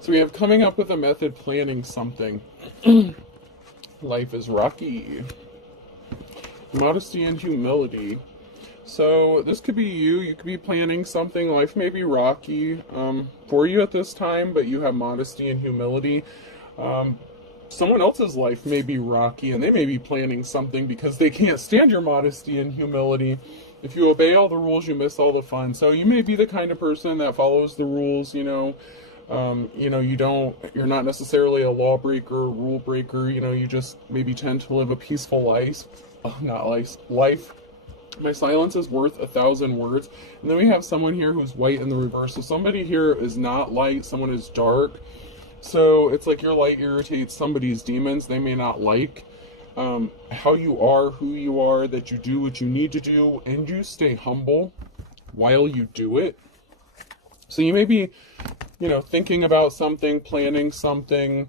So we have coming up with a method, planning something. Life is rocky. Modesty and humility. So this could be you. You could be planning something. Life may be rocky for you at this time, but you have modesty and humility. Someone else's life may be rocky and they may be planning something because they can't stand your modesty and humility. If you obey all the rules, you miss all the fun. So you may be the kind of person that follows the rules, you're not necessarily a lawbreaker, rule breaker, you just maybe tend to live a peaceful life. Life. My silence is worth 1,000 words. And then we have someone here who's white in the reverse. So somebody here is not light, someone is dark. So it's like your light irritates somebody's demons. They may not like how you are, who you are, that you do what you need to do, and you stay humble while you do it. So you may be, thinking about something, planning something.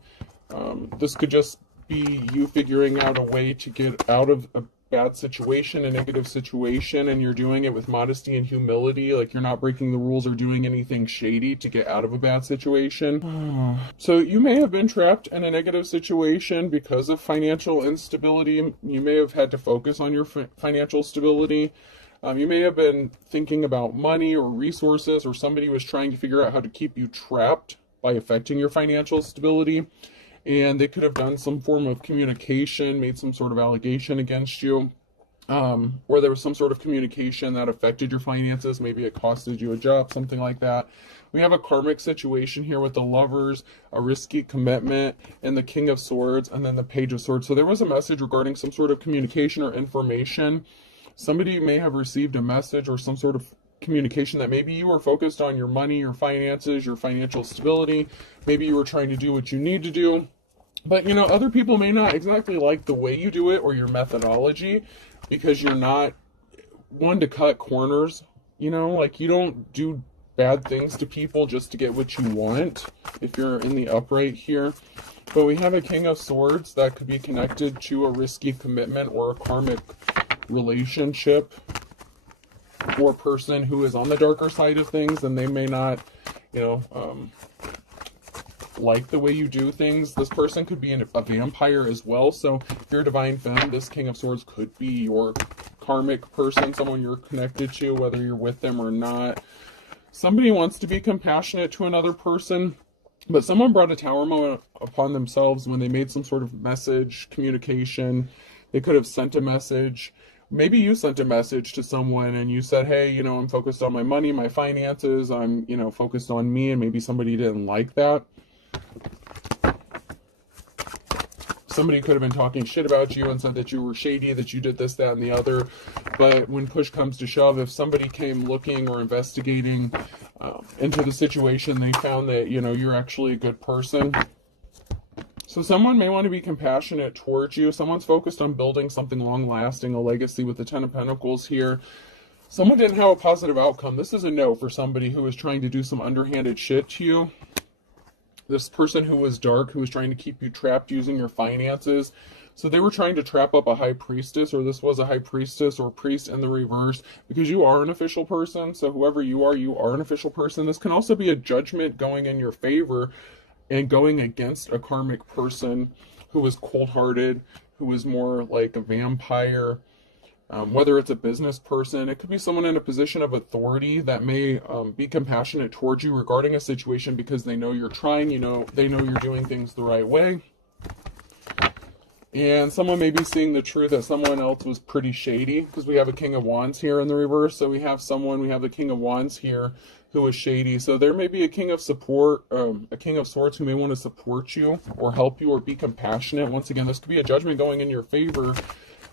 This could just be you figuring out a way to get out of a bad situation, a negative situation, and you're doing it with modesty and humility, like you're not breaking the rules or doing anything shady to get out of a bad situation. So you may have been trapped in a negative situation because of financial instability. You may have had to focus on your financial stability. You may have been thinking about money or resources, or somebody was trying to figure out how to keep you trapped by affecting your financial stability. And they could have done some form of communication, made some sort of allegation against you, or there was some sort of communication that affected your finances. Maybe it costed you a job, something like that. We have a karmic situation here with the Lovers, a risky commitment, and the King of Swords, and then the Page of Swords. So there was a message regarding some sort of communication or information. Somebody may have received a message or some sort of communication that maybe you were focused on your money, your finances, your financial stability. Maybe you were trying to do what you need to do. But, other people may not exactly like the way you do it or your methodology, because you're not one to cut corners. Like you don't do bad things to people just to get what you want if you're in the upright here. But we have a King of Swords that could be connected to a risky commitment or a karmic relationship, or person who is on the darker side of things, and they may not, like the way you do things. This person could be a vampire as well. So if you're a divine femme, this King of Swords could be your karmic person, someone you're connected to, whether you're with them or not. Somebody wants to be compassionate to another person, but someone brought a tower moment upon themselves when they made some sort of message, communication. They could have sent a message. Maybe you sent a message to someone and you said, hey, I'm focused on my money, my finances, I'm, focused on me, and maybe somebody didn't like that. Somebody could have been talking shit about you and said that you were shady, that you did this, that, and the other. But when push comes to shove, if somebody came looking or investigating into the situation, they found that, you're actually a good person. So someone may want to be compassionate towards you. Someone's focused on building something long-lasting, a legacy with the Ten of Pentacles here. Someone didn't have a positive outcome. This is a no for somebody who was trying to do some underhanded shit to you. This person who was dark, who was trying to keep you trapped using your finances. So they were trying to trap up a high priestess, or this was a high priestess or priest in the reverse, because you are an official person. So whoever you are an official person. This can also be a judgment going in your favor and going against a karmic person who is cold-hearted, who is more like a vampire. Whether it's a business person, it could be someone in a position of authority that may be compassionate towards you regarding a situation because they know you're trying, they know you're doing things the right way. And someone may be seeing the truth that someone else was pretty shady, because we have a King of Wands here in the reverse. So we have the King of Wands here who is shady. So there may be a King of Support, a King of Swords who may want to support you or help you or be compassionate. Once again, this could be a judgment going in your favor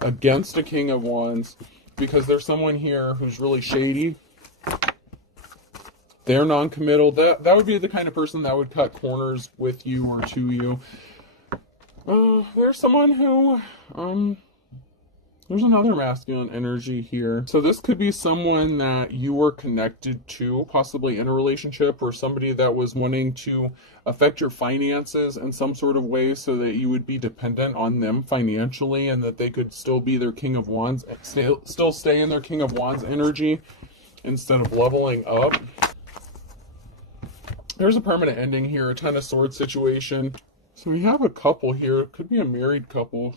against a King of Wands, because there's someone here who's really shady. They're non-committal. That would be the kind of person that would cut corners with you or to you. There's someone who, there's another masculine energy here. So this could be someone that you were connected to, possibly in a relationship, or somebody that was wanting to affect your finances in some sort of way so that you would be dependent on them financially, and that they could still be their King of Wands, still stay in their King of Wands energy instead of leveling up. There's a permanent ending here, a Ten of Swords situation. So we have a couple here. It could be a married couple.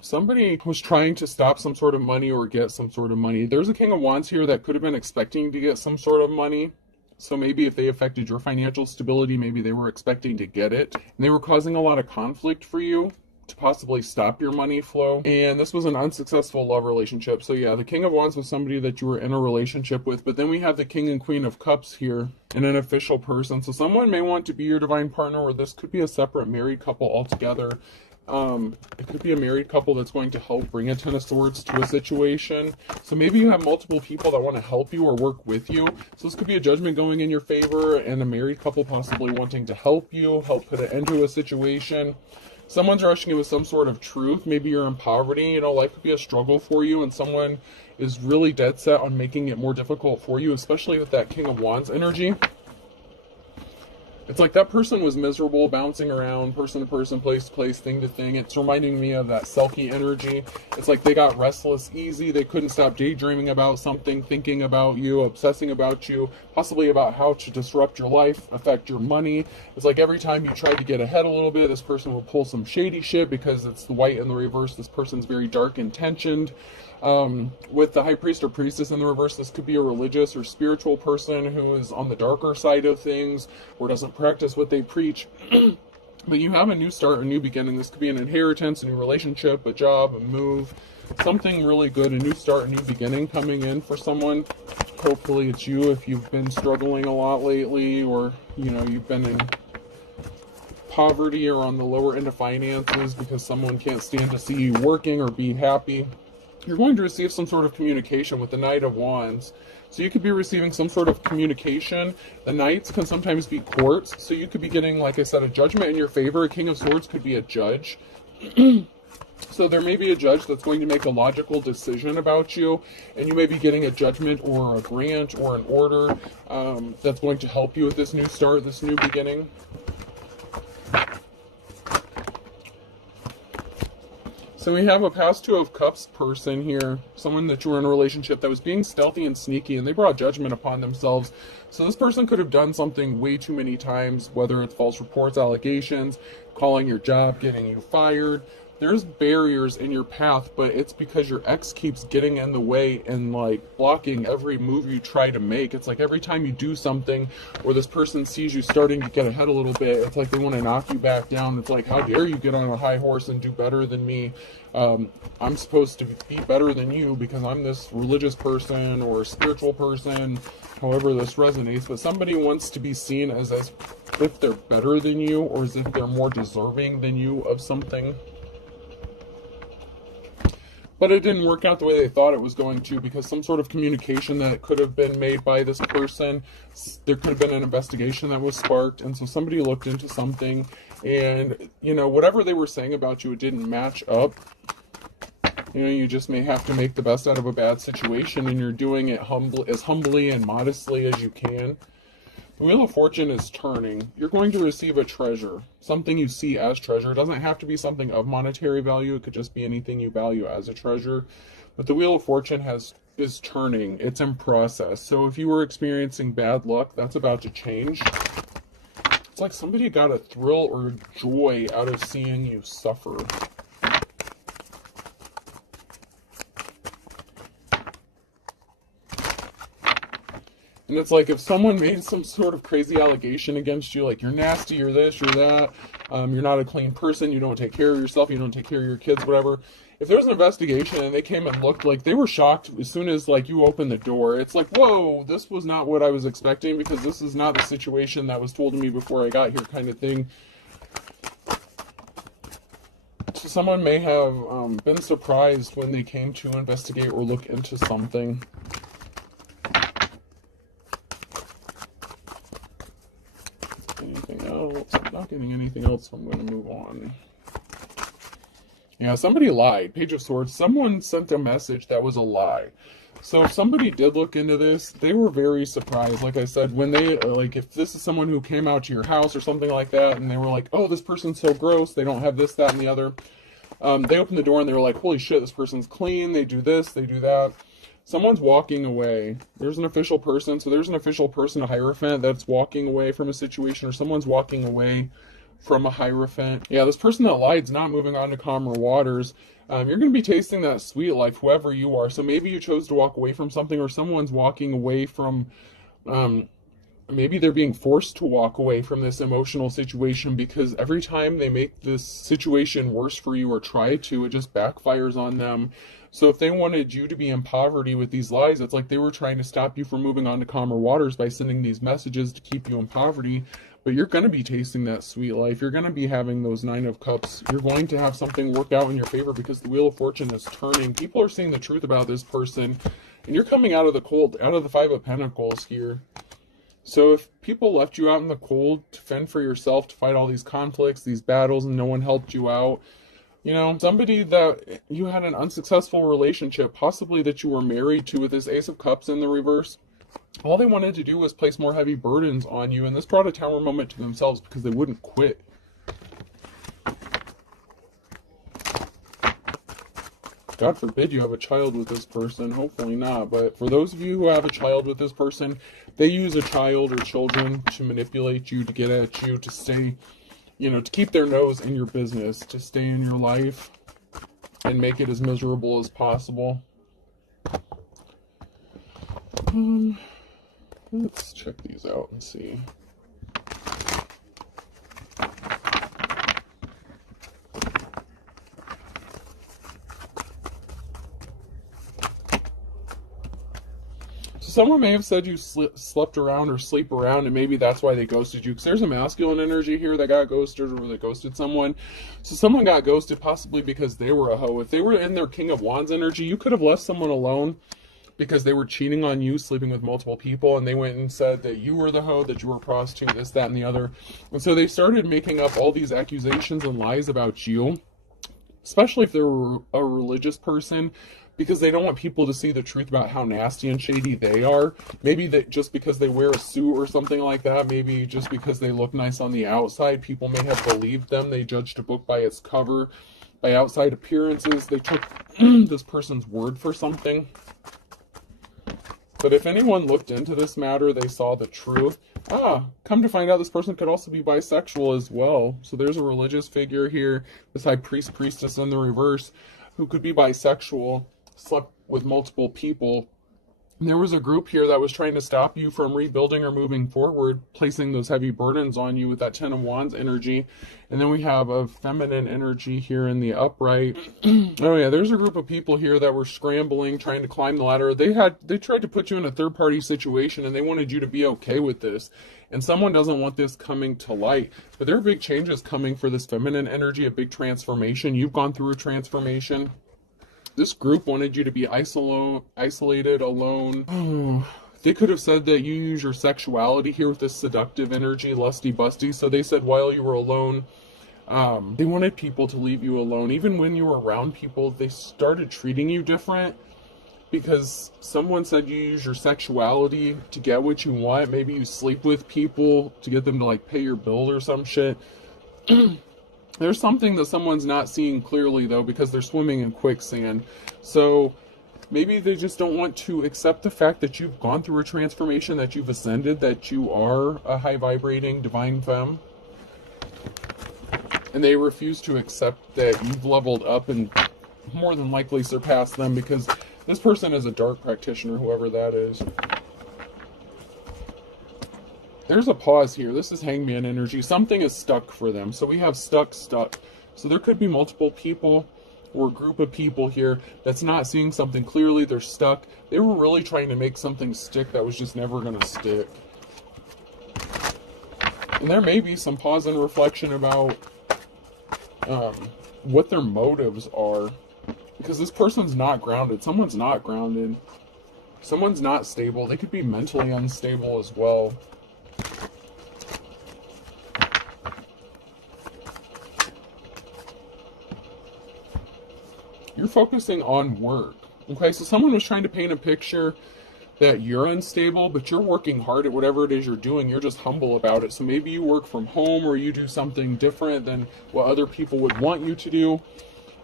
Somebody was trying to stop some sort of money or get some sort of money. There's a King of Wands here that could have been expecting to get some sort of money. So maybe if they affected your financial stability, maybe they were expecting to get it. And they were causing a lot of conflict for you to possibly stop your money flow. And this was an unsuccessful love relationship. So yeah, the King of Wands was somebody that you were in a relationship with. But then we have the King and Queen of Cups here and an official person. So someone may want to be your divine partner, or this could be a separate married couple altogether. It could be a married couple that's going to help bring a Ten of Swords to a situation. So maybe you have multiple people that want to help you or work with you. So this could be a judgment going in your favor and a married couple possibly wanting to help you, help put an end to a situation. Someone's rushing you with some sort of truth. Maybe you're in poverty, you know, life could be a struggle for you, and someone is really dead set on making it more difficult for you, especially with that King of Wands energy. It's like that person was miserable, bouncing around person to person, place to place, thing to thing. It's reminding me of that Selkie energy. It's like they got restless easy. They couldn't stop daydreaming about something, thinking about you, obsessing about you, possibly about how to disrupt your life, affect your money. It's like every time you tried to get ahead a little bit, this person will pull some shady shit because it's the white in the reverse. This person's very dark intentioned. With the High Priest or Priestess in the reverse, this could be a religious or spiritual person who is on the darker side of things or doesn't practice what they preach. But you have a new start, a new beginning. This could be an inheritance, a new relationship, a job, a move, something really good, a new start, a new beginning coming in for someone. Hopefully it's you if you've been struggling a lot lately, or, you know, you've been in poverty or on the lower end of finances because someone can't stand to see you working or be happy. You're going to receive some sort of communication with the Knight of Wands. So you could be receiving some sort of communication. The Knights can sometimes be courts. So you could be getting, like I said, a judgment in your favor. A King of Swords could be a judge. So there may be a judge that's going to make a logical decision about you. And you may be getting a judgment or a grant or an order that's going to help you with this new start, this new beginning. So we have a past Two of Cups person here, someone that you were in a relationship that was being stealthy and sneaky, and they brought judgment upon themselves. So this person could have done something way too many times, whether it's false reports, allegations, calling your job, getting you fired. There's barriers in your path, but it's because your ex keeps getting in the way and like blocking every move you try to make. It's like every time you do something or this person sees you starting to get ahead a little bit, it's like they want to knock you back down. It's like, how dare you get on a high horse and do better than me? I'm supposed to be better than you because I'm this religious person or spiritual person, however this resonates. But somebody wants to be seen as if they're better than you, or as if they're more deserving than you of something. But it didn't work out the way they thought it was going to, because some sort of communication that could have been made by this person, there could have been an investigation that was sparked, and so somebody looked into something, and, you know, whatever they were saying about you, it didn't match up. You know, you just may have to make the best out of a bad situation, and you're doing it as humbly and modestly as you can. The Wheel of Fortune is turning. You're going to receive a treasure, something you see as treasure. It doesn't have to be something of monetary value. It could just be anything you value as a treasure. But the Wheel of Fortune is turning. It's in process. So if you were experiencing bad luck, that's about to change. It's like somebody got a thrill or joy out of seeing you suffer. And it's like if someone made some sort of crazy allegation against you, like you're nasty, you're this, you're that, you're not a clean person, you don't take care of yourself, you don't take care of your kids, whatever. If there was an investigation and they came and looked, like they were shocked as soon as like you opened the door. It's like, whoa, this was not what I was expecting, because this is not the situation that was told to me before I got here, kind of thing. So someone may have been surprised when they came to investigate or look into something. Anything else? I'm not getting anything else, so I'm going to move on. Yeah, somebody lied. Page of Swords. Someone sent a message that was a lie. So if somebody did look into this, they were very surprised. Like I said, when they, like, if this is someone who came out to your house or something like that, and they were like, oh, this person's so gross, they don't have this, that, and the other. They opened the door and they were like, holy shit, this person's clean, they do this, they do that. Someone's walking away. There's an official person. So there's an official person, a Hierophant, that's walking away from a situation, or someone's walking away from a Hierophant. Yeah, this person that lied is not moving on to calmer waters. You're going to be tasting that sweet life, whoever you are. So maybe you chose to walk away from something, or someone's walking away from, maybe they're being forced to walk away from this emotional situation, because every time they make this situation worse for you or try to, it just backfires on them. So if they wanted you to be in poverty with these lies, it's like they were trying to stop you from moving on to calmer waters by sending these messages to keep you in poverty. But you're going to be tasting that sweet life. You're going to be having those 9 of Cups. You're going to have something work out in your favor, because the Wheel of Fortune is turning. People are seeing the truth about this person, and you're coming out of the cold, out of the 5 of Pentacles here. So if people left you out in the cold to fend for yourself, to fight all these conflicts, these battles, and no one helped you out, you know, somebody that you had an unsuccessful relationship, possibly that you were married to, with this Ace of Cups in the reverse, all they wanted to do was place more heavy burdens on you, and this brought a Tower moment to themselves because they wouldn't quit. God forbid you have a child with this person. Hopefully not. But for those of you who have a child with this person, they use a child or children to manipulate you, to get at you, to stay, you know, to keep their nose in your business, to stay in your life and make it as miserable as possible. Let's check these out and see. Someone may have said you slept around or sleep around, and maybe that's why they ghosted you. Because there's a masculine energy here that got ghosted, or that ghosted someone. So someone got ghosted possibly because they were a hoe. If they were in their King of Wands energy, you could have left someone alone because they were cheating on you, sleeping with multiple people, and they went and said that you were the hoe, that you were a prostitute, this, that, and the other. And so they started making up all these accusations and lies about you, especially if they were a religious person, because they don't want people to see the truth about how nasty and shady they are. Maybe that just because they wear a suit or something like that, maybe just because they look nice on the outside, people may have believed them. They judged a book by its cover, by outside appearances. They took this person's word for something. But if anyone looked into this matter, they saw the truth. Come to find out, this person could also be bisexual as well. So there's a religious figure here, this high priest, priestess in the reverse, who could be bisexual, slept with multiple people. And there was a group here that was trying to stop you from rebuilding or moving forward, placing those heavy burdens on you with that 10 of Wands energy. And then we have a feminine energy here in the upright. Oh yeah, there's a group of people here that were scrambling, trying to climb the ladder. They tried to put you in a third-party situation, and they wanted you to be okay with this. And someone doesn't want this coming to light. But there are big changes coming for this feminine energy, a big transformation. You've gone through a transformation. This group wanted you to be isolated, alone. They could have said that you use your sexuality here with this seductive energy, lusty busty. So they said while you were alone, they wanted people to leave you alone. Even when you were around people, they started treating you different, because someone said you use your sexuality to get what you want. Maybe you sleep with people to get them to like pay your bill or some shit. There's something that someone's not seeing clearly, though, because they're swimming in quicksand. So maybe they just don't want to accept the fact that you've gone through a transformation, that you've ascended, that you are a high vibrating divine femme. And they refuse to accept that you've leveled up and more than likely surpassed them, because this person is a dark practitioner, whoever that is. There's a pause here. This is Hangman energy. Something is stuck for them. So we have stuck. So there could be multiple people or a group of people here that's not seeing something clearly. They're stuck. They were really trying to make something stick that was just never going to stick. And there may be some pause and reflection about what their motives are. Because this person's not grounded. Someone's not grounded. Someone's not stable. They could be mentally unstable as well. You're focusing on work. Okay, so someone was trying to paint a picture that you're unstable, but you're working hard at whatever it is you're doing. You're just humble about it. So maybe you work from home, or you do something different than what other people would want you to do.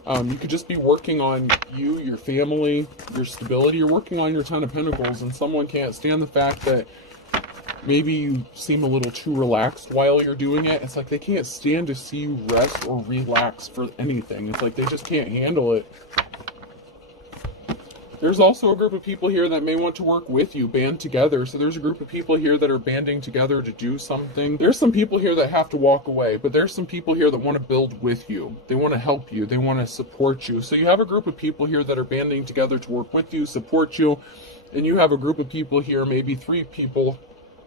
You could just be working on you, your family, your stability. You're working on your Ten of Pentacles, and someone can't stand the fact that maybe you seem a little too relaxed while you're doing it. It's like they can't stand to see you rest or relax for anything. It's like they just can't handle it. There's also a group of people here that may want to work with you, band together. So there's a group of people here that are banding together to do something. There's some people here that have to walk away, but there's some people here that want to build with you. They want to help you. They want to support you. So you have a group of people here that are banding together to work with you, support you. And you have a group of people here, maybe 3 people,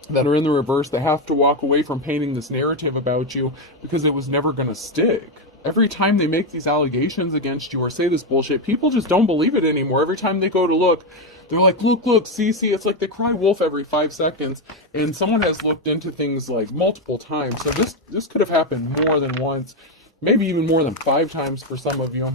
that are in the reverse that have to walk away from painting this narrative about you because it was never going to stick. Every time they make these allegations against you or say this bullshit, people just don't believe it anymore. Every time they go to look, they're like, look, see. It's like they cry wolf every 5 seconds. And someone has looked into things like multiple times. So this could have happened more than once, maybe even more than 5 times for some of you.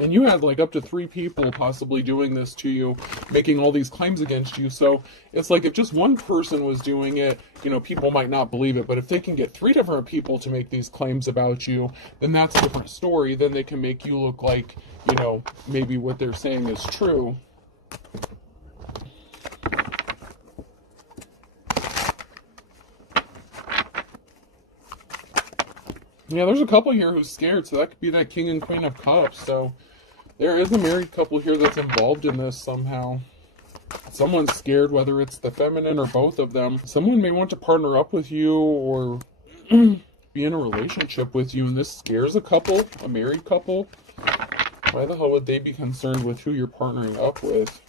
And you had like up to 3 people possibly doing this to you, making all these claims against you. So it's like if just one person was doing it, you know, people might not believe it. But if they can get 3 different people to make these claims about you, then that's a different story. Then they can make you look like, you know, maybe what they're saying is true. Yeah, there's a couple here who's scared. So that could be that King and Queen of Cups. So there is a married couple here that's involved in this somehow. Someone's scared, whether it's the feminine or both of them. Someone may want to partner up with you or be in a relationship with you, and this scares a couple, a married couple. Why the hell would they be concerned with who you're partnering up with?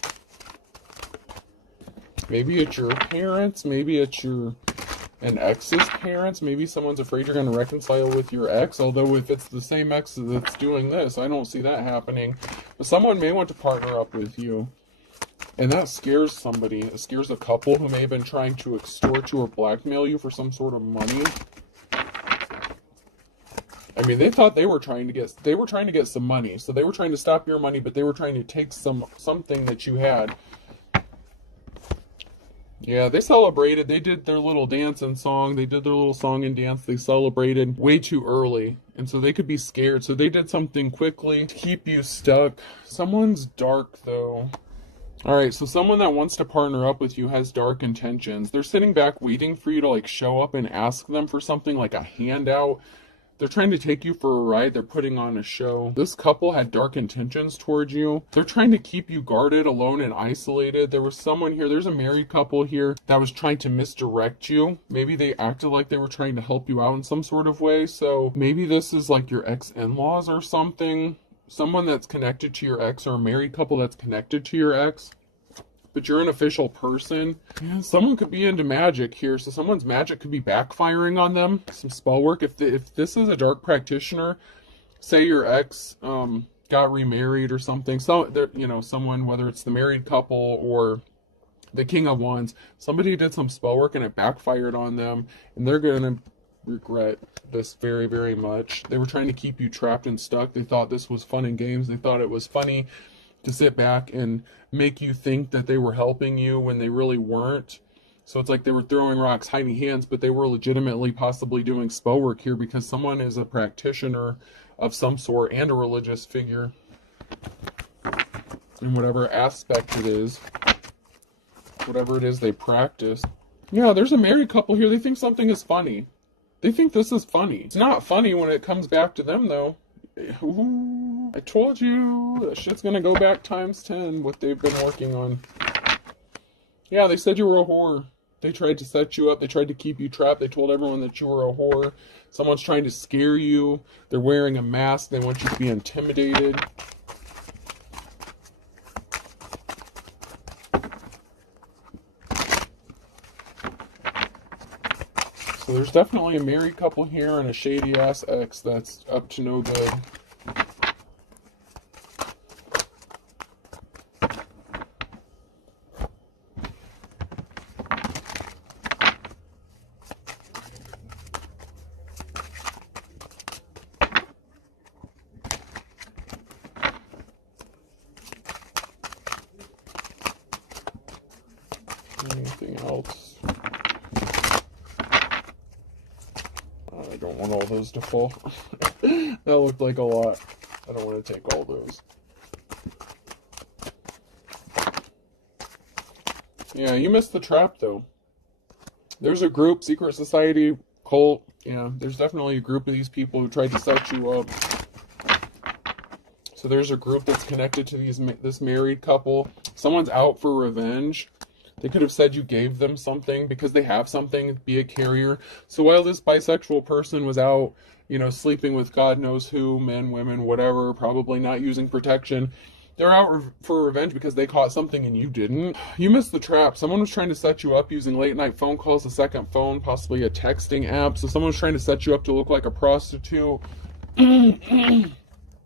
Maybe it's your parents, maybe it's an ex's parents. Maybe someone's afraid you're going to reconcile with your ex, although if it's the same ex that's doing this, I don't see that happening. But someone may want to partner up with you, and that scares somebody. It scares a couple who may have been trying to extort you or blackmail you for some sort of money. I mean, they thought they were trying to get some money, so they were trying to stop your money, but they were trying to take something that you had. Yeah, they celebrated. They did their little dance and song. They did their little song and dance. They celebrated way too early. And so they could be scared. So they did something quickly to keep you stuck. Someone's dark, though. All right, so someone that wants to partner up with you has dark intentions. They're sitting back waiting for you to, like, show up and ask them for something, like a handout. They're trying to take you for a ride. They're putting on a show. This couple had dark intentions towards you. They're trying to keep you guarded, alone, and isolated. There was someone here. There's a married couple here that was trying to misdirect you. Maybe they acted like they were trying to help you out in some sort of way. So maybe this is like your ex-in-laws or something. Someone that's connected to your ex, or a married couple that's connected to your ex. But you're an official person. Yeah, someone could be into magic here, so someone's magic could be backfiring on them. Some spell work. If this is a dark practitioner, say your ex got remarried or something. So you know, someone, whether it's the married couple or the King of Wands, somebody did some spell work and it backfired on them, and they're gonna regret this very, very much. They were trying to keep you trapped and stuck. They thought this was fun and games. They thought it was funny to sit back and make you think that they were helping you when they really weren't. So it's like they were throwing rocks, hiding hands, but they were legitimately possibly doing spell work here because someone is a practitioner of some sort and a religious figure in whatever aspect it is, whatever it is they practice. Yeah, there's a married couple here. They think something is funny. They think this is funny. It's not funny when it comes back to them, though. Ooh, I told you that shit's gonna go back times 10 what they've been working on. Yeah, they said you were a whore. They tried to set you up. They tried to keep you trapped. They told everyone that you were a whore. Someone's trying to scare you. They're wearing a mask. They want you to be intimidated. So there's definitely a married couple here and a shady-ass ex that's up to no good. Anything else? I don't want all those to fall. That looked like a lot. I don't want to take all those. Yeah, you missed the trap, though. There's a group, secret society, cult. Yeah, there's definitely a group of these people who tried to set you up. So there's a group that's connected to this married couple. Someone's out for revenge. They could have said you gave them something because they have something, be a carrier. So while this bisexual person was out, sleeping with God knows who, men, women, whatever, probably not using protection, they're out for revenge because they caught something and you didn't. You missed the trap. Someone was trying to set you up using late night phone calls, a second phone, possibly a texting app. So someone was trying to set you up to look like a prostitute.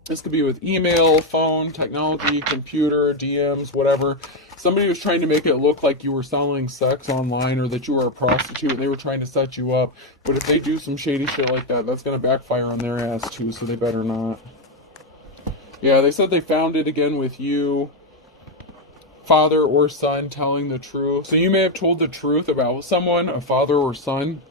This could be with email, phone, technology, computer, DMs, whatever. Somebody was trying to make it look like you were selling sex online or that you were a prostitute and they were trying to set you up. But if they do some shady shit like that, that's going to backfire on their ass too, so they better not. Yeah, they said they found it again with you, father or son, telling the truth. So you may have told the truth about someone, a father or son.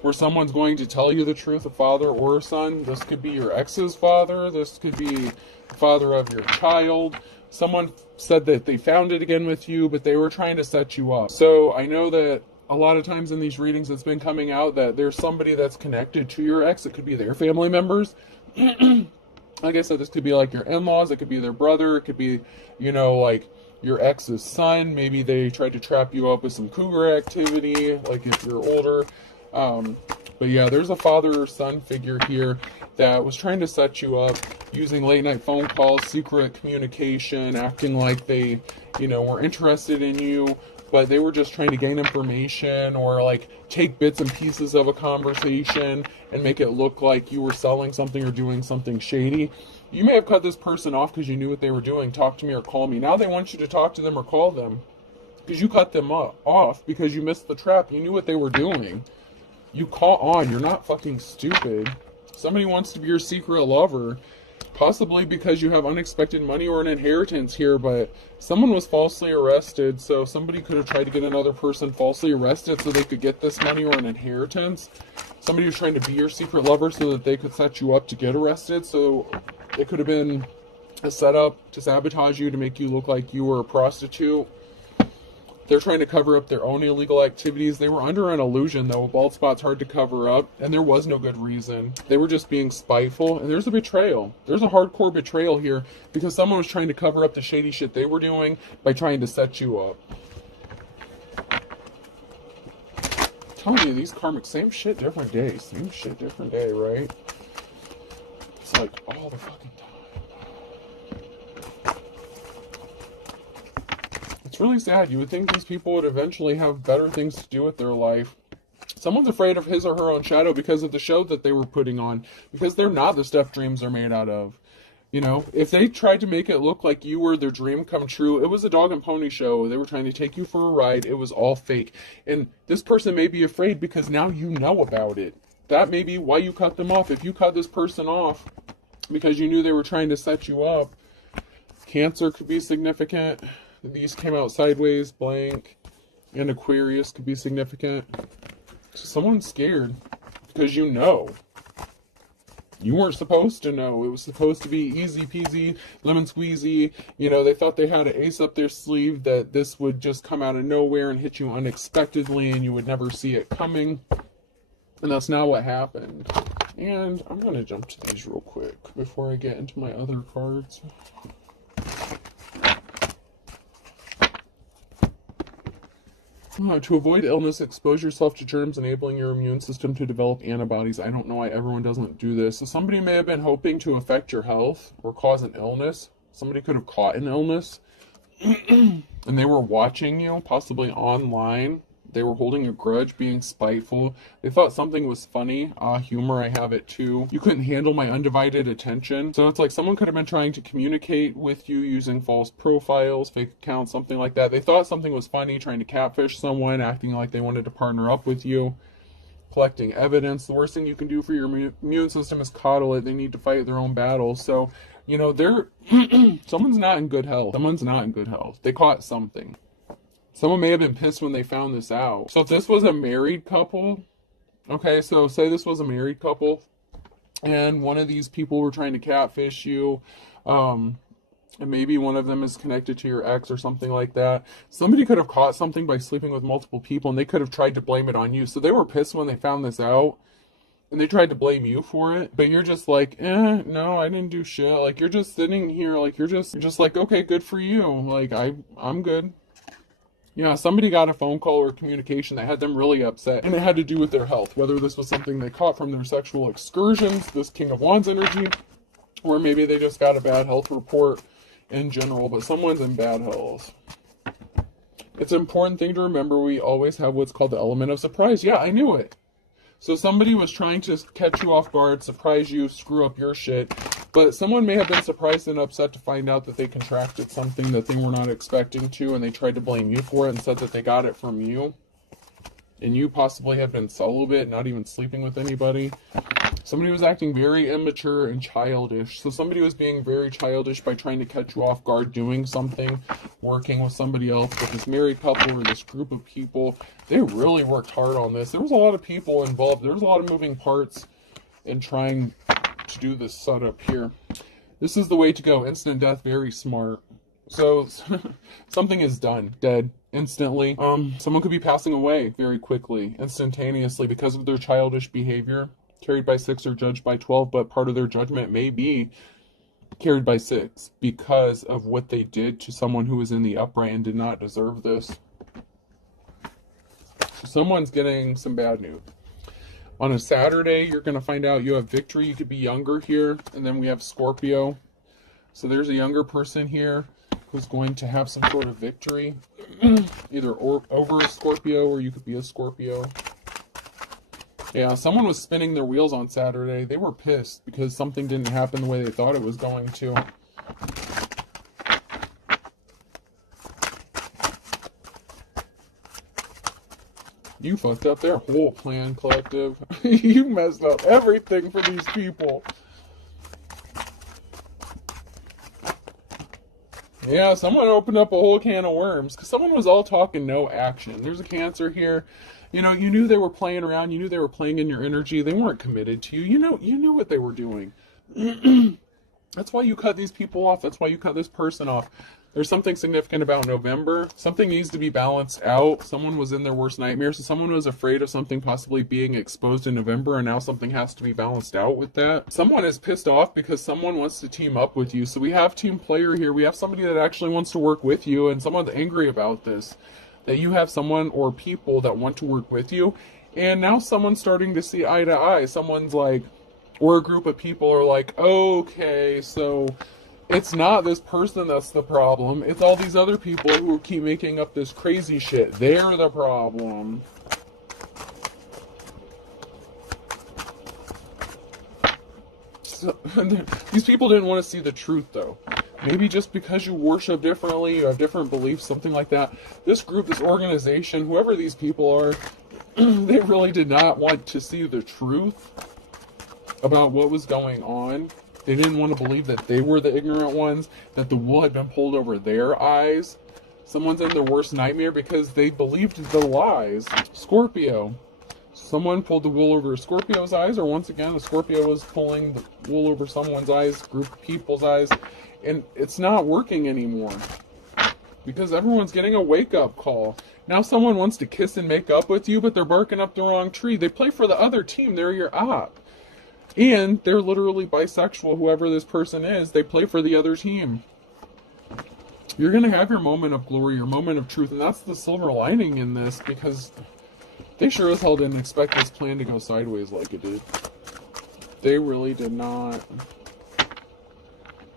Where someone's going to tell you the truth, a father or a son. This could be your ex's father. This could be the father of your child. Someone said that they found it again with you, but they were trying to set you up. So I know that a lot of times in these readings it's been coming out that there's somebody that's connected to your ex. It could be their family members. Like I said, this could be like your in-laws. It could be their brother. It could be, like your ex's son. Maybe they tried to trap you up with some cougar activity, like if you're older. But yeah, there's a father or son figure here that was trying to set you up using late night phone calls, secret communication, acting like they, were interested in you, but they were just trying to gain information or like take bits and pieces of a conversation and make it look like you were selling something or doing something shady. You may have cut this person off because you knew what they were doing. Talk to me or call me. Now they want you to talk to them or call them because you cut them off because you missed the trap. You knew what they were doing. You caught on. You're not fucking stupid. Somebody wants to be your secret lover, possibly because you have unexpected money or an inheritance here, but someone was falsely arrested, so somebody could have tried to get another person falsely arrested so they could get this money or an inheritance. Somebody was trying to be your secret lover so that they could set you up to get arrested, so it could have been a setup to sabotage you, to make you look like you were a prostitute. They're trying to cover up their own illegal activities. They were under an illusion, though. A bald spot's hard to cover up, and there was no good reason. They were just being spiteful, and there's a betrayal. There's a hardcore betrayal here because someone was trying to cover up the shady shit they were doing by trying to set you up. I'm telling you, these karmic, same shit, different day. Same shit, different day, right? It's like all the fucking time. It's really sad. You would think these people would eventually have better things to do with their life. Someone's afraid of his or her own shadow because of the show that they were putting on, because they're not the stuff dreams are made out of. If they tried to make it look like you were their dream come true, it was a dog and pony show. They were trying to take you for a ride. It was all fake. And this person may be afraid because now you know about it. That may be why you cut them off. If you cut this person off because you knew they were trying to set you up, Cancer could be significant. These came out sideways, blank, and Aquarius could be significant. So someone's scared because you know. You weren't supposed to know. It was supposed to be easy peasy, lemon squeezy. They thought they had an ace up their sleeve, that this would just come out of nowhere and hit you unexpectedly and you would never see it coming. And that's not what happened. And I'm going to jump to these real quick before I get into my other cards. To avoid illness, expose yourself to germs, enabling your immune system to develop antibodies. I don't know why everyone doesn't do this. So somebody may have been hoping to affect your health or cause an illness. Somebody could have caught an illness and they were watching you, possibly online. They were holding a grudge, being spiteful. They thought something was funny. Humor, I have it too. You couldn't handle my undivided attention. So it's like someone could have been trying to communicate with you using false profiles, fake accounts, something like that. They thought something was funny, trying to catfish someone, acting like they wanted to partner up with you, collecting evidence. The worst thing you can do for your immune system is coddle it. They need to fight their own battles. So, they're someone's not in good health. Someone's not in good health. They caught something. Someone may have been pissed when they found this out. So if this was a married couple, okay, so say this was a married couple, and one of these people were trying to catfish you, And maybe one of them is connected to your ex or something like that. Somebody could have caught something by sleeping with multiple people, and they could have tried to blame it on you. So they were pissed when they found this out, and they tried to blame you for it. But you're just like, no, I didn't do shit. Like, you're just sitting here, like, you're just like, okay, good for you. Like, I'm good. Yeah, somebody got a phone call or communication that had them really upset, and it had to do with their health. Whether this was something they caught from their sexual excursions, this King of Wands energy, or maybe they just got a bad health report in general, but someone's in bad health. It's an important thing to remember, we always have what's called the element of surprise. Yeah, I knew it. So somebody was trying to catch you off guard, surprise you, screw up your shit. But someone may have been surprised and upset to find out that they contracted something that they were not expecting to, and they tried to blame you for it and said that they got it from you. And you possibly had been celibate, not even sleeping with anybody. Somebody was acting very immature and childish. So somebody was being very childish by trying to catch you off guard doing something, working with somebody else, with this married couple or this group of people. They really worked hard on this. There was a lot of people involved. There was a lot of moving parts in trying to do this setup here. This is the way to go. Instant death, very smart. So something is done, dead, instantly. Someone could be passing away very quickly, instantaneously, because of their childish behavior. Carried by 6 or judged by 12, but part of their judgment may be carried by 6 because of what they did to someone who was in the upright and did not deserve this. So someone's getting some bad news. On a Saturday, you're going to find out you have victory. You could be younger here. And then we have Scorpio. So there's a younger person here who's going to have some sort of victory. Either over a Scorpio, or you could be a Scorpio. Yeah, someone was spinning their wheels on Saturday. They were pissed because something didn't happen the way they thought it was going to. You fucked up their whole plan, collective. You messed up everything for these people. Yeah, someone opened up a whole can of worms because someone was all talking, no action. There's a Cancer here. You know, you knew they were playing around. You knew they were playing in your energy. They weren't committed to you. You knew what they were doing. That's why you cut these people off. That's why you cut this person off. There's something significant about November. Something needs to be balanced out. Someone was in their worst nightmare, so someone was afraid of something possibly being exposed in November, and now something has to be balanced out with that. Someone is pissed off because someone wants to team up with you. So we have team player here. We have somebody that actually wants to work with you, and someone's angry about this. That you have someone or people that want to work with you, and now someone's starting to see eye to eye. Someone's like, or a group of people are like, okay, so it's not this person that's the problem. It's all these other people who keep making up this crazy shit. They're the problem. So, these people didn't want to see the truth, though. Maybe just because you worship differently, you have different beliefs, something like that. This group, this organization, whoever these people are, they really did not want to see the truth about what was going on. They didn't want to believe that they were the ignorant ones, that the wool had been pulled over their eyes. Someone's in their worst nightmare because they believed the lies. Scorpio. Someone pulled the wool over Scorpio's eyes, or once again, a Scorpio was pulling the wool over someone's eyes, group of people's eyes, and it's not working anymore because everyone's getting a wake-up call. Now someone wants to kiss and make up with you, but they're barking up the wrong tree. They play for the other team. They're your op. And they're literally bisexual, whoever this person is. They play for the other team. You're going to have your moment of glory, your moment of truth, and that's the silver lining in this, because they sure as hell didn't expect this plan to go sideways like it did. They really did not.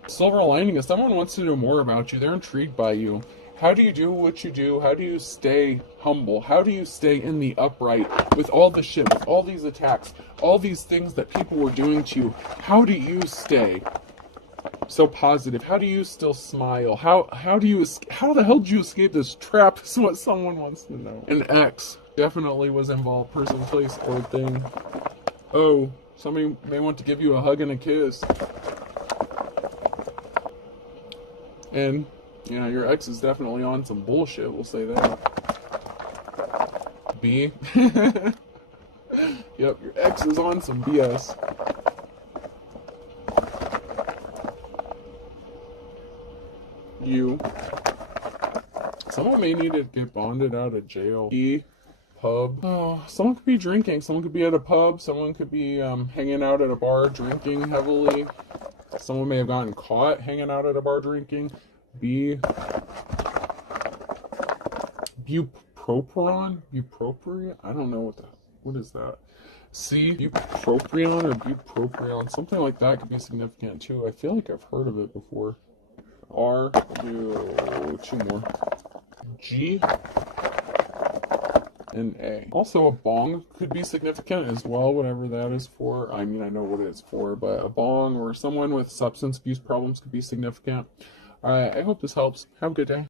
Silver lining is someone wants to know more about you. They're intrigued by you. How do you do what you do? How do you stay humble? How do you stay in the upright with all the shit, with all these attacks, all these things that people were doing to you? How do you stay so positive? How do you still smile? How the hell did you escape this trap is what someone wants to know. An ex definitely was involved, person, place, or thing. Oh, somebody may want to give you a hug and a kiss. And yeah, your ex is definitely on some bullshit, we'll say that. B. Yep, your ex is on some BS. U. Someone may need to get bonded out of jail. E. Pub. Oh, someone could be drinking. Someone could be at a pub. Someone could be hanging out at a bar drinking heavily. Someone may have gotten caught hanging out at a bar drinking. B. Bupropion? Bupropion? I don't know what is that. C. Bupropion or bupropion. Something like that could be significant too. I feel like I've heard of it before. R. Do 2 more. G. And A. Also, a bong could be significant as well, whatever that is for. I mean, I know what it's for, but a bong or someone with substance abuse problems could be significant. Alright, I hope this helps. Have a good day.